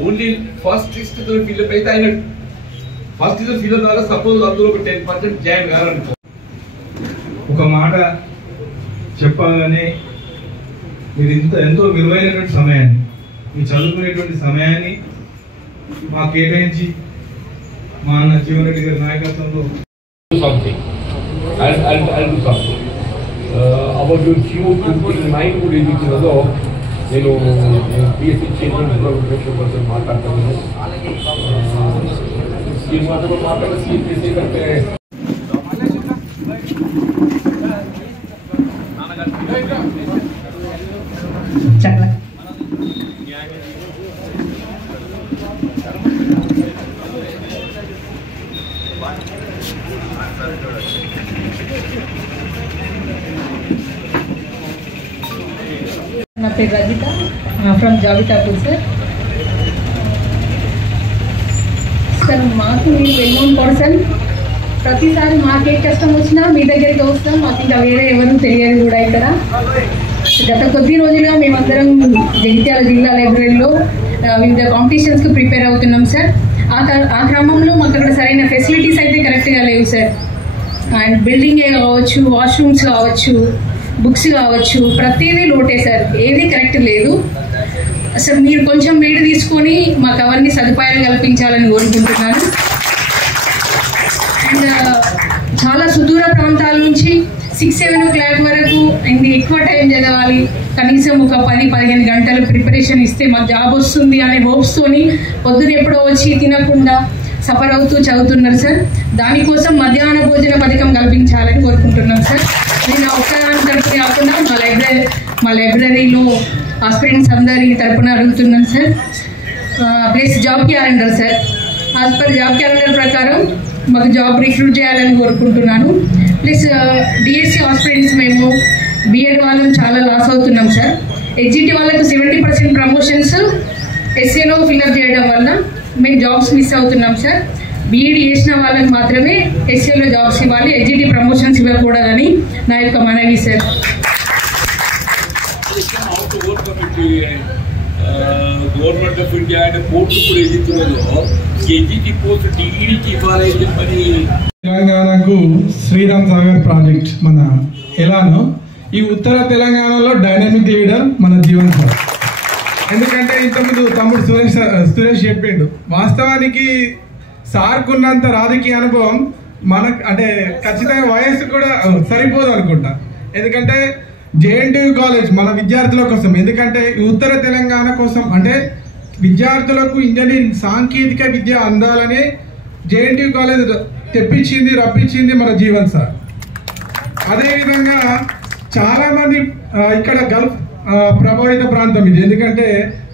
Only first list fill up అయితే అయినట్టు. First list fill up ద్వారా సపోజ్ అందులో ఒక 10% జాయిన్ కావాలనుకో. ఒక మాట చెప్పాలని మీరు ఎంతో విలువైనటువంటి సమయాన్ని, మీరు చదువుకునేటువంటి సమయాన్ని మాకు కేటాయించి మా అన్న జీవన్ రెడ్డి గారి నాయకత్వంలో అబౌట్ యువర్ ఫ్యూచర్ మైండ్ కూడా ఏదిచ్చినదో నేను పిఎస్సి చైర్మన్ పర్సన్ మాట్లాడతాను. సిపిఎస్సి కంటే నా పేరు Rajitha from Jabitapur sir. Sir మాకు మీరు వెల్ నోన్ పర్సన్. ప్రతిసారి మాకే కష్టం వచ్చినా మీ దగ్గరికి వస్తాం. మాకు ఇంకా వేరే ఎవరు తెలియదు కూడా. ఇక్కడ గత కొద్ది రోజులుగా మేమందరం జగిత్యాల జిల్లా లైబ్రరీలో వివిధ కాంపిటీషన్స్కి ప్రిపేర్ అవుతున్నాం సార్. ఆ క్రమంలో మాకు అక్కడ సరైన ఫెసిలిటీస్ అయితే కరెక్ట్గా లేవు సార్. అండ్ బిల్డింగే కావచ్చు, వాష్రూమ్స్ కావచ్చు, బుక్స్ కావచ్చు, ప్రతిదీ లోటే సార్. ఏది కరెక్ట్ లేదు. అసలు మీరు కొంచెం వీడి తీసుకొని మాకు అవన్నీ సదుపాయాలు కల్పించాలని కోరుకుంటున్నాను. అండ్ చాలా సుదూర ప్రాంతాల నుంచి 6-7 o'clock వరకు అండ్ ఎక్కువ టైం చదవాలి. కనీసం ఒక 10-15 గంటలు ప్రిపరేషన్ ఇస్తే మాకు జాబ్ వస్తుంది అనే హోప్స్తోని పొద్దున ఎప్పుడో వచ్చి తినకుండా సఫర్ అవుతూ చదువుతున్నారు సార్. దానికోసం మధ్యాహ్న భోజన పథకం కల్పించాలని కోరుకుంటున్నాం సార్. నేను ఒక్కదాని తరఫున కాకుండా మా లైబ్రరీలో ఆస్పిరెంట్స్ అందరి తరఫున అడుగుతున్నాను sir. Plus job calendar sir. As per job calendar ప్రకారం మాకు జాబ్ రిక్రూట్ చేయాలని కోరుకుంటున్నాను. ప్లస్ డిఎస్సి ఆస్పిరెంట్స్ మేము బిఎడ్ వాళ్ళం చాలా లాస్ అవుతున్నాం సార్. హెచ్జిటి వాళ్ళకు 70% ప్రమోషన్స్ ఎస్ఏలో ఫిల్అప్ చేయడం వల్ల మేము జాబ్స్ మిస్ అవుతున్నాం సార్. బీఈడి చేసిన వాళ్ళకి మాత్రమే ఎస్ఏలో జాబ్స్ ఇవ్వాలి, హెచ్జిటి ప్రమోషన్స్ ఇవ్వకూడదని నా యొక్క మనవి సార్. గవర్నమెంట్ ఆఫ్ ఇండియా అంటే కోర్టు కూడా ఎదుగుతున్నదో హెచ్జిటి పోస్ట్ డిగ్రీకి ఇవ్వాలని చెప్పని తెలంగాణకు శ్రీరామ్ సాగర్ ప్రాజెక్ట్ మన ఎలానో ఈ ఉత్తర తెలంగాణలో డైనమిక్ లీడర్ మన జీవన్ సార్. ఎందుకంటే ఇంతకుముందు తమ్ముడు సురేష్ చెప్పిండు, వాస్తవానికి సార్కున్నంత రాజకీయ అనుభవం మనకు అంటే ఖచ్చితంగా వయస్సు కూడా సరిపోదు అనుకుంటా. ఎందుకంటే జేఎన్టీయూ కాలేజ్ మన విద్యార్థుల కోసం, ఎందుకంటే ఉత్తర తెలంగాణ కోసం అంటే విద్యార్థులకు ఇంజనీరింగ్ సాంకేతిక విద్య అందాలని జేఎన్టీయూ కాలేజ్ రప్పించింది మన జీవన్ సార్. అదేవిధంగా చాలా మంది ఇక్కడ గల్ఫ్ ప్రభావిత ప్రాంతం ఇది. ఎందుకంటే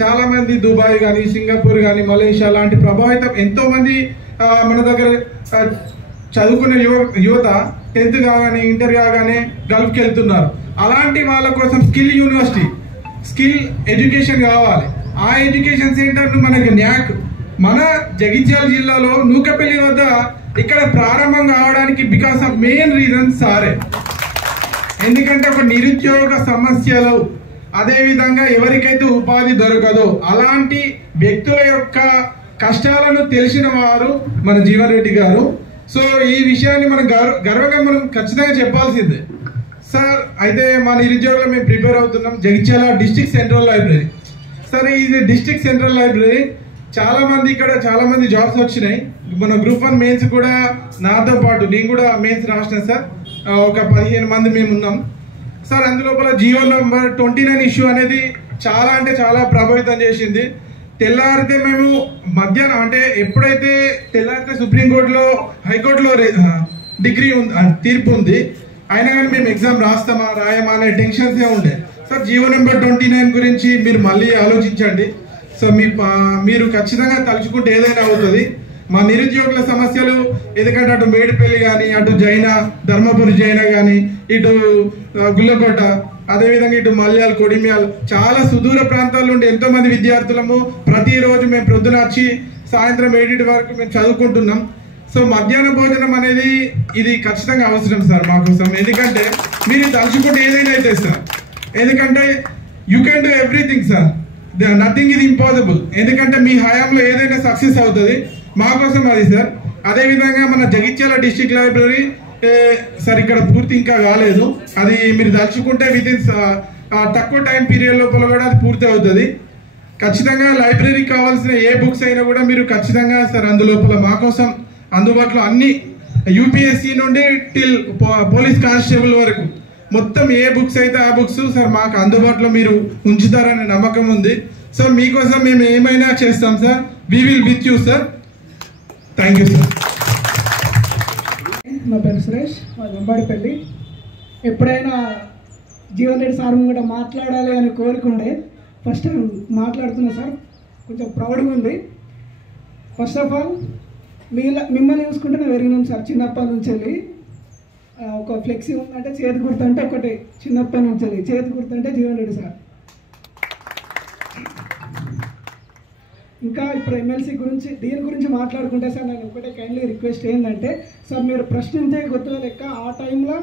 చాలా మంది దుబాయ్ కానీ, సింగపూర్ కానీ, మలేషియా లాంటి ప్రభావిత ఎంతో మంది మన దగ్గర చదువుకునే యువత 10th కాగానే, ఇంటర్ కాగానే గల్ఫ్కి వెళ్తున్నారు. అలాంటి వాళ్ళ కోసం స్కిల్ యూనివర్సిటీ, స్కిల్ ఎడ్యుకేషన్ కావాలి. ఆ ఎడ్యుకేషన్ సెంటర్ మనకి న్యాక్ మన జగిత్యాల జిల్లాలో నూకపల్లి వద్ద ఇక్కడ ప్రారంభం కావడానికి బికాస్ ఆఫ్ మెయిన్ రీజన్ సారే. ఎందుకంటే ఒక నిరుద్యోగ సమస్యలు, అదేవిధంగా ఎవరికైతే ఉపాధి దొరకదో అలాంటి వ్యక్తుల యొక్క కష్టాలను తెలిసిన వారు మన జీవన్ రెడ్డి గారు. సో ఈ విషయాన్ని మనం గర్వంగా మనం ఖచ్చితంగా చెప్పాల్సిందే సార్. అయితే మా నిరుద్యోగులు మేము ప్రిపేర్ అవుతున్నాం జగిత్యాల డిస్ట్రిక్ట్ సెంట్రల్ లైబ్రరీ. సరే, ఇది డిస్ట్రిక్ట్ సెంట్రల్ లైబ్రరీ చాలా మంది జాబ్స్ వచ్చినాయి. మన గ్రూప్ 1 మెయిన్స్ కూడా నాతో పాటు నేను కూడా మెయిన్స్ రాసిన సార్. ఒక 15 మంది మేము ఉన్నాం సార్. అందులోపల జీవో నంబర్ 29 ఇష్యూ అనేది చాలా అంటే చాలా ప్రభావితం చేసింది. తెల్లారితే మేము మధ్యాహ్నం అంటే ఎప్పుడైతే తెల్లారితే సుప్రీంకోర్టులో, హైకోర్టులో డిగ్రీ తీర్పు ఉంది, అయినా కానీ మేము ఎగ్జామ్ రాయమా అనే టెన్షన్సే ఉండే సార్. జీవో నెంబర్ 29 గురించి మీరు మళ్ళీ ఆలోచించండి. సో మీరు ఖచ్చితంగా తలుచుకుంటే ఏదైనా అవుతుంది. మా నిరుద్యోగుల సమస్యలు, ఎందుకంటే అటు మేడిపల్లి కానీ, అటు ధర్మపురి జైన కానీ, ఇటు గుల్లకోట, అదేవిధంగా ఇటు మల్యాల్, కొడిమ్యాల్, చాలా సుదూర ప్రాంతాల నుండి ఎంతో మంది విద్యార్థులము ప్రతిరోజు మేము ప్రొద్దున వచ్చి సాయంత్రం 7 వరకు మేము చదువుకుంటున్నాం. సో మధ్యాహ్న భోజనం అనేది ఇది ఖచ్చితంగా అవసరం సార్ మా కోసం. ఎందుకంటే మీరు తలుచుకుంటే ఏదైనా అయితే సార్, ఎందుకంటే you can do everything sir. Nothing ఇది ఇంపాసిబుల్. ఎందుకంటే మీ హయాంలో ఏదైనా సక్సెస్ అవుతుంది, మా కోసం అది సార్. అదేవిధంగా మన జగిత్యాల డిస్ట్రిక్ట్ లైబ్రరీ సార్ ఇక్కడ పూర్తి ఇంకా కాలేదు. అది మీరు తలుచుకుంటే వితిన్ తక్కువ టైం పీరియడ్ లోపల కూడా అది పూర్తి అవుతుంది. ఖచ్చితంగా లైబ్రరీకి కావాల్సిన ఏ బుక్స్ అయినా కూడా మీరు ఖచ్చితంగా సార్ అందులోపల మా కోసం అందుబాటులో అన్ని యూపీఎస్సీ నుండి టిల్ పోలీస్ కానిస్టేబుల్ వరకు మొత్తం ఏ బుక్స్ అయితే ఆ బుక్స్ సార్ మాకు అందుబాటులో మీరు ఉంచుతారనే నమ్మకం ఉంది. సో మీకోసం మేము ఏమైనా చేస్తాం sir. We will with you sir. Thank you sir. నా పేరు సురేష్, లంబాడిపల్లి. ఎప్పుడైనా జీవన్ రెడ్డి సార్ కూడా మాట్లాడాలి అని కోరుకుండే ఫస్ట్ టైం మాట్లాడుతున్నా సార్. కొంచెం ప్రౌడ్గా ఉంది. ఫస్ట్ ఆఫ్ ఆల్ మిమ్మల్ని చూసుకుంటే నేను పెరిగినాను సార్. చిన్నప్పటి నుంచి వెళ్ళి ఒక ఫ్లెక్సీ ఉందంటే చేతి గుర్తు అంటే ఒకటి, చిన్నప్పటి నుంచి వెళ్ళి చేతి గుర్తు అంటే జీవన్ రెడ్డి సార్. ఇంకా ఇప్పుడు ఎమ్మెల్సీ గురించి దీని గురించి మాట్లాడుకుంటే సార్ నేను ఒకటే కైండ్లీ రిక్వెస్ట్ ఏంటంటే సార్ మీరు ప్రశ్నించే గుర్తుగా లెక్క ఆ టైంలో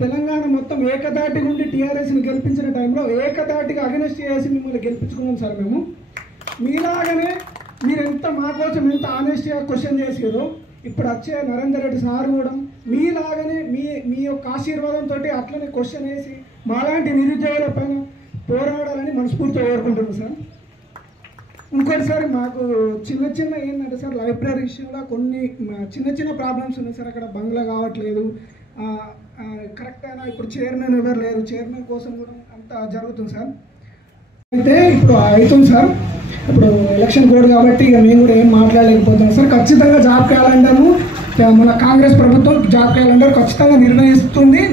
తెలంగాణ మొత్తం ఏకదాటిగా ఉండి టీఆర్ఎస్ని గెలిపించిన టైంలో ఏకదాటిగా అగెనెస్ట్ చేసి మిమ్మల్ని గెలిపించుకున్నాం సార్ మేము. మీలాగనే మీరు ఎంత మా కోసం ఎంత ఆనెస్ట్గా క్వశ్చన్ చేసారో ఇప్పుడు వచ్చే నరేందర్ రెడ్డి సార్ కూడా మీలాగనే మీ యొక్క ఆశీర్వాదంతో అట్లనే క్వశ్చన్ వేసి మాలాంటి నిరుద్యోగుల పైన పోరాడాలని మనస్ఫూర్తిగా కోరుకుంటున్నాం సార్. ఇంకోటిసారి మాకు చిన్న ఏంటంటే సార్ లైబ్రరీ విషయంలో కొన్ని చిన్న ప్రాబ్లమ్స్ ఉన్నాయి సార్. అక్కడ బంగ్లా కావట్లేదు, కరెక్ట్ అయినా ఇప్పుడు చైర్మన్ ఎవరు లేరు, చైర్మన్ కోసం కూడా అంతా జరుగుతుంది సార్. అయితే ఇప్పుడు అవుతుంది సార్, ఇప్పుడు ఎలక్షన్ కోడ్ కాబట్టి ఇక మేము కూడా ఏం మాట్లాడలేకపోతున్నాం సార్. ఖచ్చితంగా జాబ్ క్యాలెండర్ను మన కాంగ్రెస్ ప్రభుత్వం జాబ్ క్యాలెండర్ ఖచ్చితంగా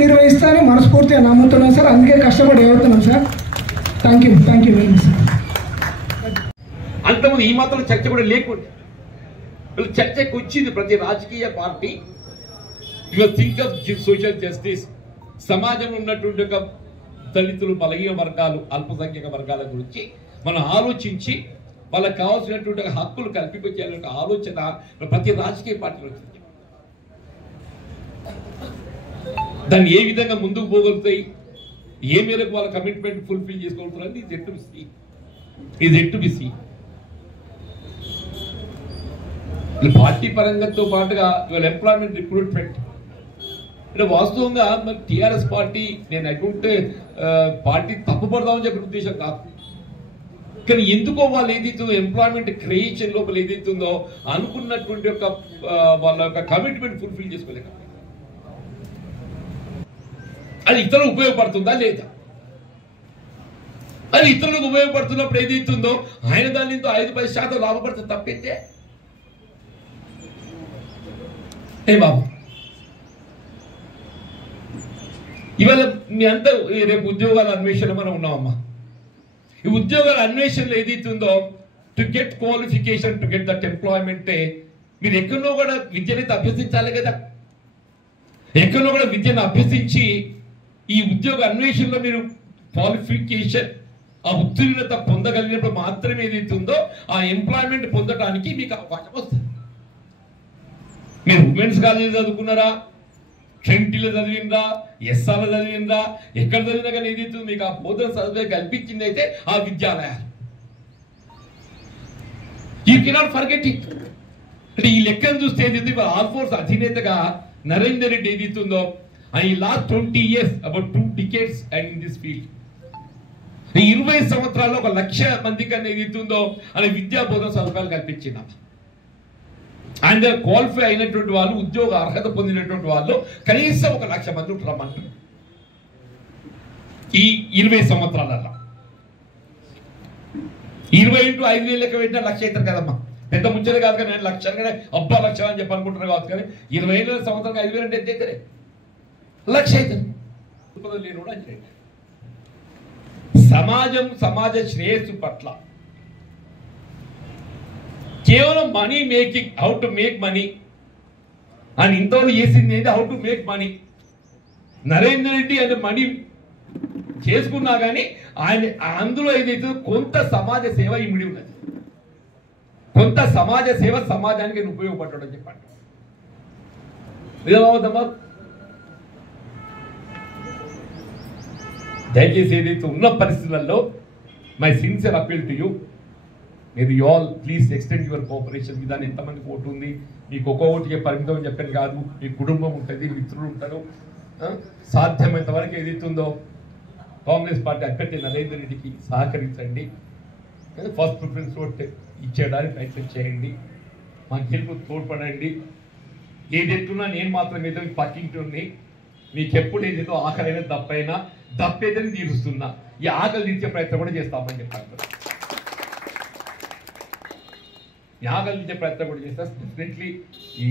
నిర్వహిస్తారని మనస్ఫూర్తిగా నమ్ముతున్నాం సార్. అందుకే కష్టపడి ఎదుగుతున్నాం sir. Thank you very much sir. అంతకుముందు ఈ మాత్రం చర్చ కూడా లేకుండా చర్చకు వచ్చింది ప్రతి రాజకీయ party. Think of social justice, సమాజంలో ఉన్నటువంటి ఒక దళితులు, బలహీన వర్గాలు, అల్పసంఖ్యాక వర్గాల గురించి మనం ఆలోచించి వాళ్ళకి కావాల్సినటువంటి హక్కులు కల్పించాలనే ఆలోచన ప్రతి రాజకీయ పార్టీలో వచ్చింది. దాన్ని ఏ విధంగా ముందుకు పోగలుగుతాయి, ఏ మేరకు వాళ్ళ కమిట్మెంట్ ఫుల్ఫిల్ చేసుకోగలుగుతారు, ఇది ఎట్టు బిసి పార్టీ పరంగంతో పాటుగా ఇవాళ ఎంప్లాయ్మెంట్ రిక్రూట్మెంట్ అంటే వాస్తవంగా మరి టీఆర్ఎస్ పార్టీ నేను అటువంటి పార్టీ తప్పుపడదామని చెప్పిన ఉద్దేశం కాదు. కానీ ఎందుకో వాళ్ళు ఏదైతుందో ఎంప్లాయ్మెంట్ క్రియేషన్ లోపల ఏదైతుందో అనుకున్నటువంటి యొక్క వాళ్ళ యొక్క కమిట్మెంట్ ఫుల్ఫిల్ చేసుకోలేక అది ఇతరులకు ఉపయోగపడుతుందా లేదా, అది ఇతరులకు ఉపయోగపడుతున్నప్పుడు ఏదైతుందో ఆయన దానితో 5-10% లాభపడితే తప్పైతే ఏ బాబు ఇవాళ మీ అంతా రేపు ఉద్యోగాల అన్వేషణ మనం ఉన్నామమ్మా. ఈ ఉద్యోగాల అన్వేషణలో ఏదైతుందో to get qualification, to get that employment మీరు ఎక్కడో కూడా విద్యనైతే అభ్యసించాలి కదా. ఎక్కడో కూడా విద్యను అభ్యసించి ఈ ఉద్యోగ అన్వేషణలో మీరు క్వాలిఫికేషన్ ఆ ఉత్తీర్ణత పొందగలిగినప్పుడు మాత్రమే ఏదైతుందో ఆ ఎంప్లాయ్మెంట్ పొందడానికి మీకు అవకాశం వస్తుంది. మీరు ఉమెన్స్ కాలేజ్ చదువుకున్నారా, ట్రెంటీలో చదివిందా, ఎస్ఆర్లో చదివిందా, ఎక్కడ చదివినా కానీ ఏదైతే మీకు ఆ బోధన సదుపాయం కల్పించింది అయితే ఆ విద్యాలయాలు. You cannot forget it. అంటే ఈ లెక్కను చూస్తే ఏదైతే ఆల్ ఫోర్స్ అధినేతగా నరేందర్ రెడ్డి ఏదైతుందో ఈ last 20 years about 2 decades and in this field 20 సంవత్సరాల్లో 1 లక్ష మంది కన్నా ఏదైతుందో అని విద్యా బోధన సదుపాయాలు కల్పించింది. అండ్ క్వాలిఫై అయినటువంటి వాళ్ళు, ఉద్యోగ అర్హత పొందినటువంటి వాళ్ళు కనీసం 1 లక్ష మంది ఉంటారమ్మంటారు ఈ 20 సంవత్సరాలలో. 20 into 5,000 లెక్క పెట్టిన 1 లక్ష అవుతారు కదమ్మా. పెద్ద ముంచది కాదు కానీ 1 లక్ష కానీ అబ్బా 1 లక్ష అని చెప్పి అనుకుంటున్నారు కావచ్చు. కానీ 20 సంవత్సరాలు 5,000 అంటే ఎంత అవుతారే, 1 లక్ష అవుతారు. లేని కూడా అంచనా. సమాజ శ్రేయస్సు పట్ల కేవలం money making, how to make money అని ఇంతవరకు చేసింది ఏంటి, how to make money. Narender Reddy అంటే మనీ చేసుకున్నా కానీ ఆయన అందులో ఏదైతే కొంత సమాజ సేవ ఇమిడి ఉన్నది, కొంత సమాజ సేవ సమాజానికి ఉపయోగపడడం చెప్పండి. నిజమవుతామా? దయచేసి ఏదైతే ఉన్న పరిస్థితులలో my sincere appeal to you, మీరు you all please extend your cooperation. మీ దాన్ని ఎంతమందికి ఓటు ఉంది, మీకు ఒక్కో ఓటుకే పరిమితం అని చెప్పాను కాదు, మీ కుటుంబం ఉంటుంది, మిత్రులు ఉంటారు. సాధ్యమైనంత వరకు ఏదైతుందో కాంగ్రెస్ పార్టీ అభ్యర్థి నరేందర్ రెడ్డికి సహకరించండి. ఫస్ట్ ప్రిఫరెన్స్ ఓట్ ఇచ్చేయడానికి ప్రయత్నం చేయండి. మా గెలుపు తోడ్పడండి. ఏదెట్టున్నా నేను మాత్రం ఏదో పక్కింటుంది. మీకు ఎప్పుడు ఏదేదో ఆకలైనా దప్పేదని తీరుస్తున్నా. ఈ ఆకలి తీర్చే ప్రయత్నం కూడా చేస్తామని చెప్పాను. ఈ ఆకలి తీర్చే ప్రయత్నం కూడా చేస్తా. డెఫినెట్లీ ఈ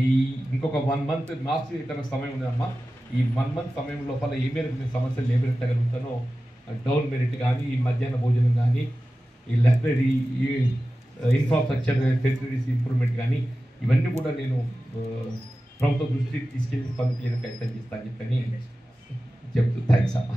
ఇంకొక 1 month మార్చి తన సమయం ఉందమ్మా. ఈ 1 month సమయం లోపల ఏ మేరకు నేను సమస్యలు లేబెట్టగలుగుతానో, డౌన్ మెరిట్ కానీ, ఈ మధ్యాహ్న భోజనం కానీ, ఈ లైబ్రరీ, ఈ ఇన్ఫ్రాస్ట్రక్చర్ ఫెసిలిటీస్ ఇంప్రూవ్మెంట్ కానీ, ఇవన్నీ కూడా నేను ప్రభుత్వ దృష్టికి తీసుకెళ్ళి పంపించడానికి ప్రయత్నం చేస్తాను చెప్పని చెప్తూ థ్యాంక్స్ అమ్మా.